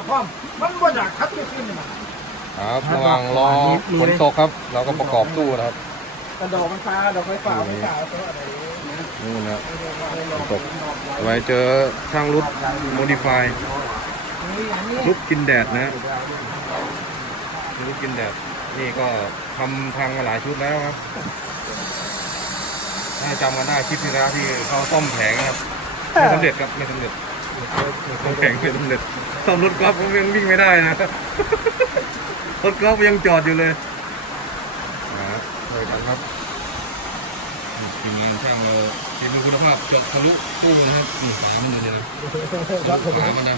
กับพ่อมมันว่าอยากคัดที่ขึ้นมา ครับระหว่างรอฝนตกครับเราก็ประกอบตู้นะครับ กระดอกมันฟ้าดอกไฟฟ้าไม่ฟ้าตัวอะไร นู่นนะฝนตกไว้เจอช่างรุดโมดิฟายรุดกินแดดนะรุดกินแดดนี่ก็ทำพังมาหลายชุดแล้วครับถ้าจำกันได้คลิปที่แล้วที่เขาซ่อมแผงนะครับไม่สำเร็จครับไม่สำเร็จซ่อมแผงไม่สำเร็จซ่อมรถกอล์ฟก็ยังวิ่งไม่ได้นะรถกอล์ฟยังจอดอยู่เลยช่วยกันครับทีมงานช่างเราทีมคุณภาพจดทะลุตู้นะครับฝามันเลยนะฝามันนะ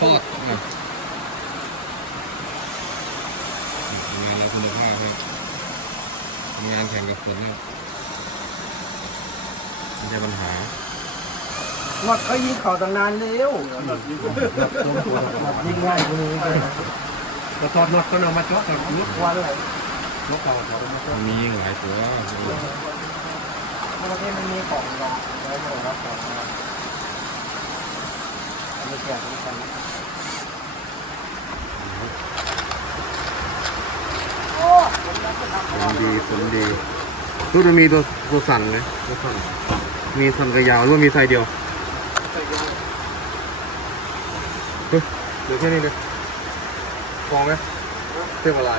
ทอดนะทำงานเราคุณภาพครับทำงานแข่งกับฝนเนี่ยไม่ใช่ปัญหา หมดเขายิงเข่าตั้งนานแล้วยิงง่ายเลยเราถอดหมดก็นำมาช็อตกับลุกวันอะไรลุกเข่ามีหลายตัวประเทศมันมีของรองไว้ให้เรารับของมาไม่แก่ทุกคนฝนดีตู้จะมีตัวสั่นไหมตัวสั่นมีสั่นกระยาวหรือว่ามีไซเดียวเหลือแค่นี้เลยฟองไหมเทียบอะไร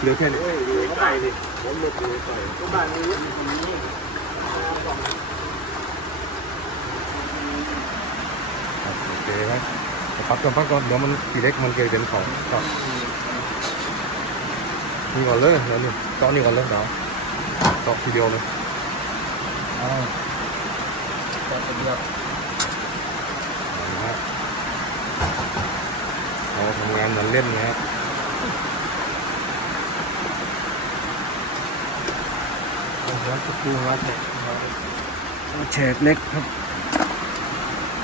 เหลือแค่นี้เขาไปดิผมไม่เคยไปก็บ้านนี้โอเคครับพักก่อนเดี๋ยวมันสีเล็กมันเกิดเป็นของครับนี่ก่อนเลยเดี๋ยวนี่เจาะนี่ก่อนเลยเดี๋ยวเจาะทีเดียวเลยเราทำงานเหมือนเล่นนะครับแฉกเล็กครับ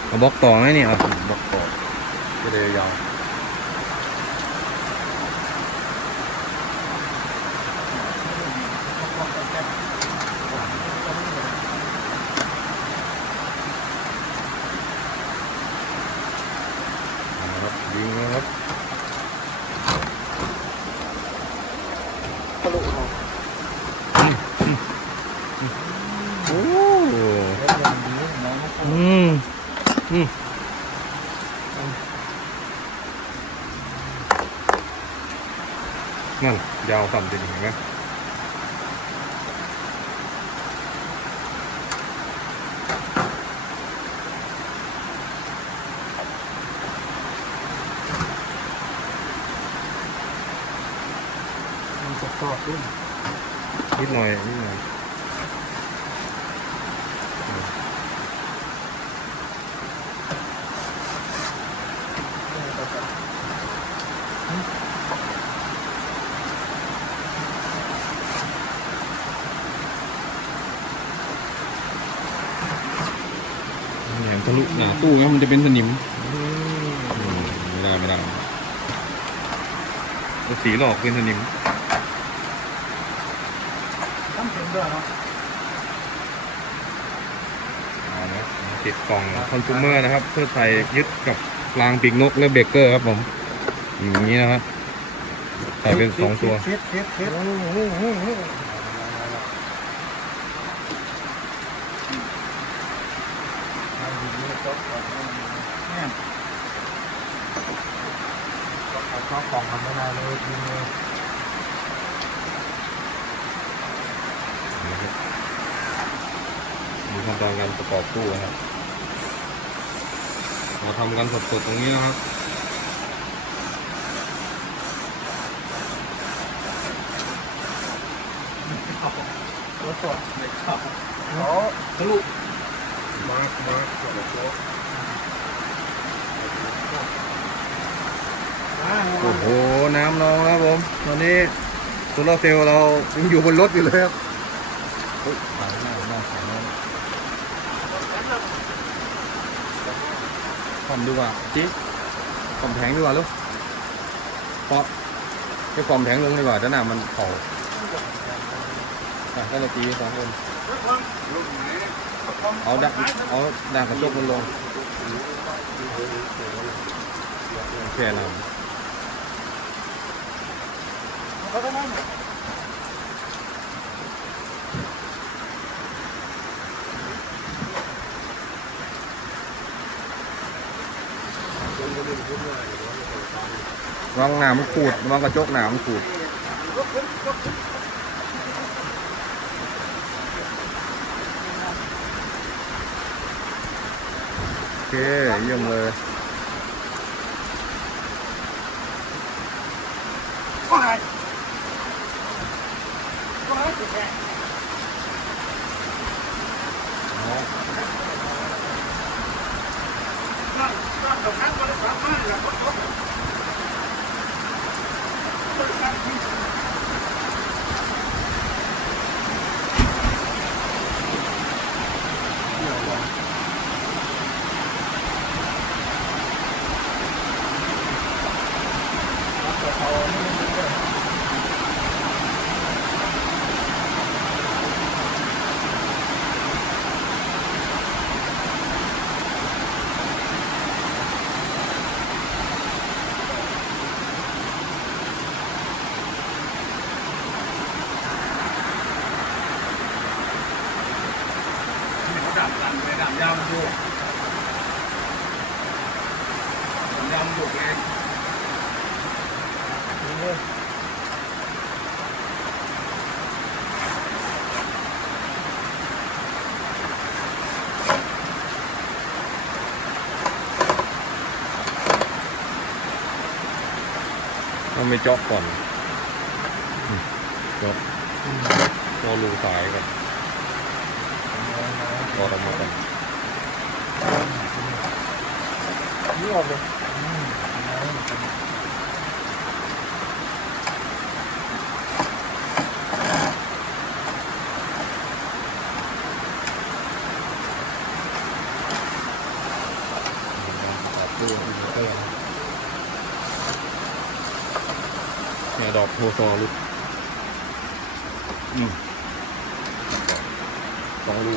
เอาบล็อกต่อไหมเนี่ยบล็อกต่อจะได้ยาวยิงนะครับทะลุมาโอ้นั่นยาวสั่นจริงเห็นไหมนิดหน่อยทะลุหนาตู้งั้นมันจะเป็นสนิมไม่ได้สีหลอกเป็นสนิมต้องถึงด้วยเนาะติดกล่องคอน sumer นะครับเพื่อใส่ยึดกับรางปีกนกและเบรกเกอร์ครับผมอย่างนี้นะครับใส่เป็น2ตัวข้าวกล่องมันไม่ได้เลยยิงเลยมีขั้นตอนการประกอบตู้นะครับเราทำกันสดๆตรงนี้นะครับรถสดไม่เข้าทะลุมาโอ้โหน้ำเราครับผมตอนนี้โซลาร์เซลล์เรายังอยู่บนรถอยู่เลยครับทำดีกว่าจิ๊กกล่อมแผงดีกว่าลูกเพราะแค่กล่อมแผงลงดีกว่าด้านหน้ามันเผาได้เลยตี2 คนเอาด่างกระจกมันลง แค่น้ำวางหนามขูดวางกระจกหนามขูดโอเคเยี่ยมเลยดำยำบุกยำบุกเองต้องไม่เจาะก่อนเจาะพอรูสายก่อนพอทำมาก่อนนี่ออกเลยเนี่ยดอกโพซอลุก2 รู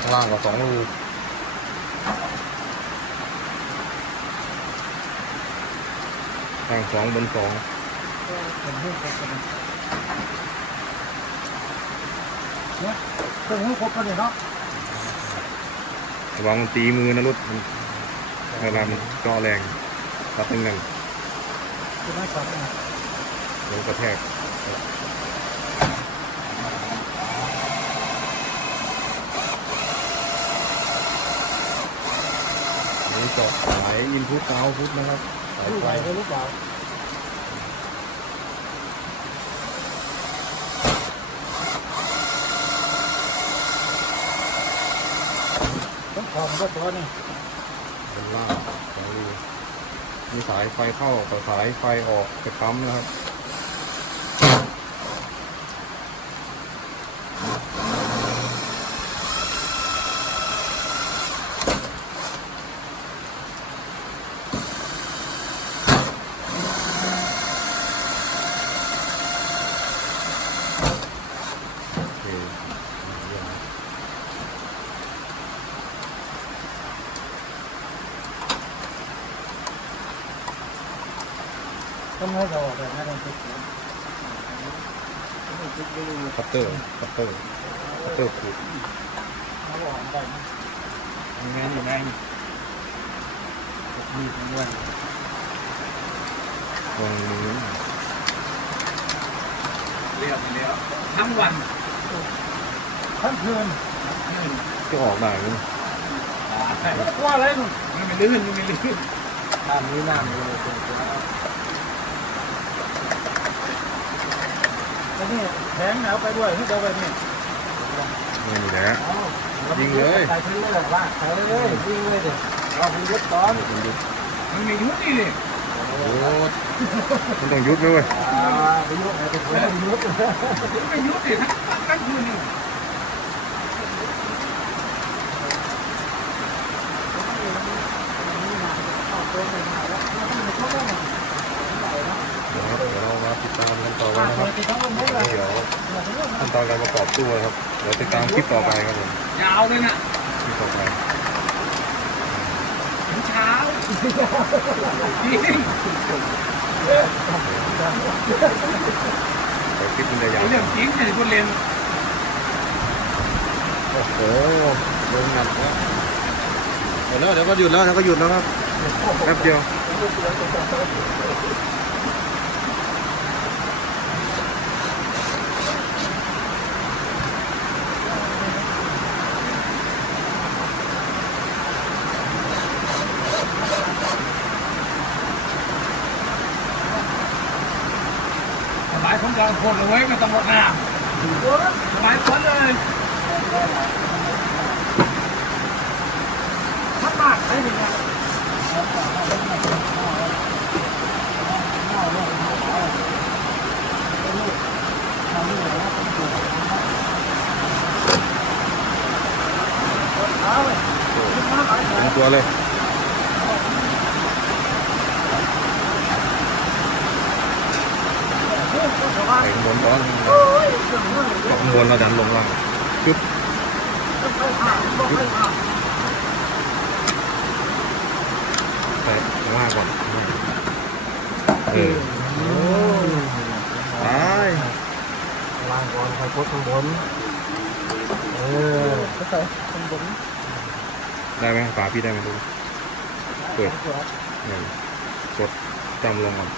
ข้างล่างก็2 รูข้าง2 บน 2เนี่ยเครื่องมือครบกันเลยเนาะระวังตีมือนะรุดเวลามันจ่อแรงตัดตึงหนึ่ง จะได้ครับ ลงกระแทกนี่จบสายอินพุตเอาพุตนะครับสาย รู้ ไฟ ไหมรู้เปล่าต้องขอมันก็ตัวนี่ บนล่างสายรูมีสายไฟเข้ากับสายไฟออกจากปั๊มนะครับต้องให้เราแบบนั้นต้องคิด คัตเตอร์ขูด เขาบอกไปยังไงอยู่ไงมีทั้งวัน ตรงนี้ เรียบทั้งวันทั้งคืน จะออกได้ไหม ว่าอะไรนู่นมันไม่ลื่นมันไม่ลื่นน้ำนี้น้ำเลยแล้วนี่แทงแนวไปด้วยให้เดาไปนี่ นี่แหละยิงเลย ใส่พื้นเลยว่าใส่เลยยิงเลยเด็กเราเป็นยุดตอนมันมียุดนี่เลย โอ้มันต้องยุบด้วย ไปยุดไหนไปยุดไปยุดดิทั้งคืนนี่เดี๋ยวเรามาติดตามกันต่อไปนะครับเดี๋ยวขั้นตอนการประกอบตู้ครับ เดี๋ยวติดตามคลิปต่อไปครับผม ยาวเลยนะ คลิปต่อไป าวจริง แต่คลิปมันจะยาว เรื่องจริงเนี่ยคุณเรียน โอ้โหลงหนักแล้วเดี๋ยวก็หยุดแล้วครับแป๊บเดียวสบายผมจะคนเอาไว้ไม่ต้องหมดน้ำสบายคนเลยถ้ามากได้ยังไง ถึงตัวเลยไปข้างบนก่อนข้างบนเราดันลงล่างจุ๊บไปข้างล่างก่อนเออตาย ล่างก่อนค่อยกดข้างบนก็ใส่ข้างบน ได้ไหมฝาพี่ได้ไหมดูเปิดเนี่ยกดจำลงก่อน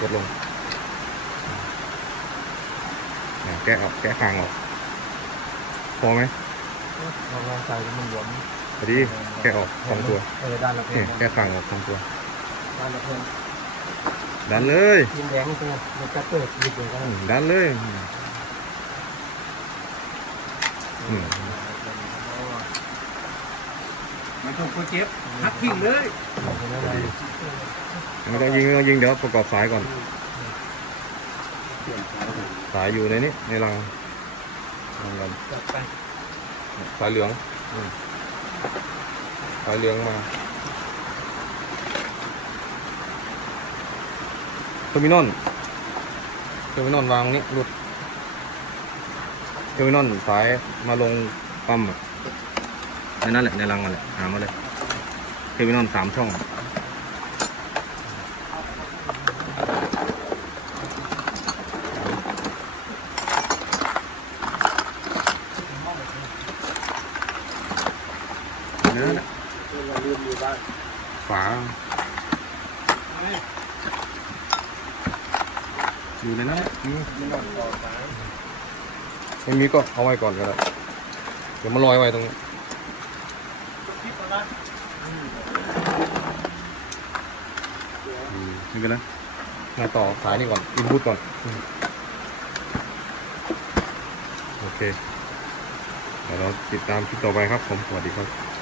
กดลงเนี่ยแกะออกแกะคางออกพอไหม ลองใส่มันหวม พอดีแกะออกสองตัว ด้านละเพีย เนี่ยแกะคางออกสองตัว ด้านละเพีย ดันเลย ทีมแดงตัวมันจะเปิดหยิบเลยก็ ดันเลยอืม มันต้องเจ็บหักทิ้งเลย ไม่ต้องยิงเดี๋ยวประกอบสายก่อนสายอยู่ในนี้ในรังรังสายเหลืองสายเหลืองมาเทอร์มินอลวางนี้รุดเทอร์มินอลสายมาลงปั๊มอ่ะนั่นแหละในรังนั่นแหละหามาเลยเทอร์มินอล3 ช่องเนื้อฝาอยู่ในนั้นไม่มีก็เอาไว้ก่อนก็ได้เดี๋ยวมาลอยไว้ตรงนี้นี่กันนะมาต่อสายนี่ก่อนอินพุตก่อนโอเคเดี๋ยวเราติดตามคลิปต่อไปครับผมสวัสดีครับ